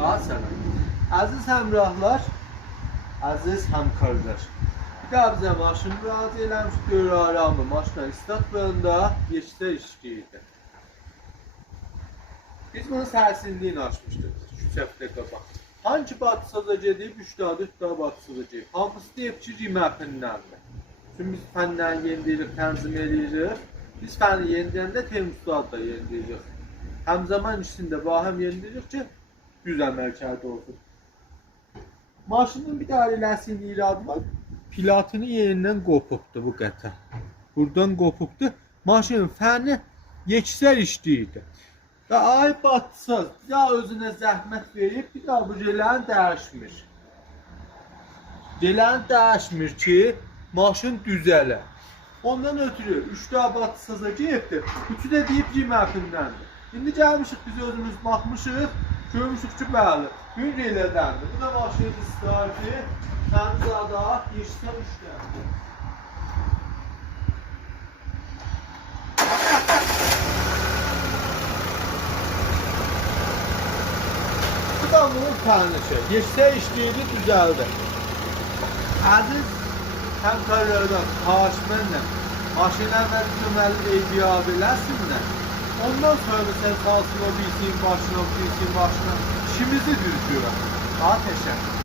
Bazen. Aziz həmrahlar, aziz həmkarlar. Bir daha bizə maşın müraciət eləmiş, görürəm, maşının istatlarında yeşiklər işləyirdi. Biz bunun sərsinliyini açmışdıq, 3 həftə qabaq. Hangi batısaza gedib, 3 daha 4 daha batısaza gedib. Hamısı deyib ki, rimətindəndir. Çünki biz fənləri yeniləyirik, tənzim edirik. Biz fəni yeniləyəndə termostat da yeniləyiriq. Həm zaman içində vahəm yeniləyiriq ki, düz əməlkərdə olsun. Maşının bir daha eləsinlik iradı var. Platını yerindən qopubdur bu qətə. Buradan qopubdur. Maşının fəni yeksər işləyirdi. Və ay batsız, bir daha özünə zəhmət verib, bir daha bu jeləni dəyişmir. Jeləni dəyişmir ki, maşın düzələ. Ondan ötürü 3 daha batsıza gedibdir. Üçü də deyib rimətindəndir. İndi gəlmişik, biz özümüz baxmışıq, görmüşük ki, bəli, gün relədəndir. Bu da maşını istəyir ki, təmizada yeşiklər 3 dəndir. Bu da bunun fərnişi. Yeşiklər işləyirdi, düzəldi. Əziz həmkarlardan, xahiş maşına və köməli eybiya biləsinlər. Ondan sonra sən salsın o bilsin, başına, işimizi düzgürəm. Daha təşəkkür.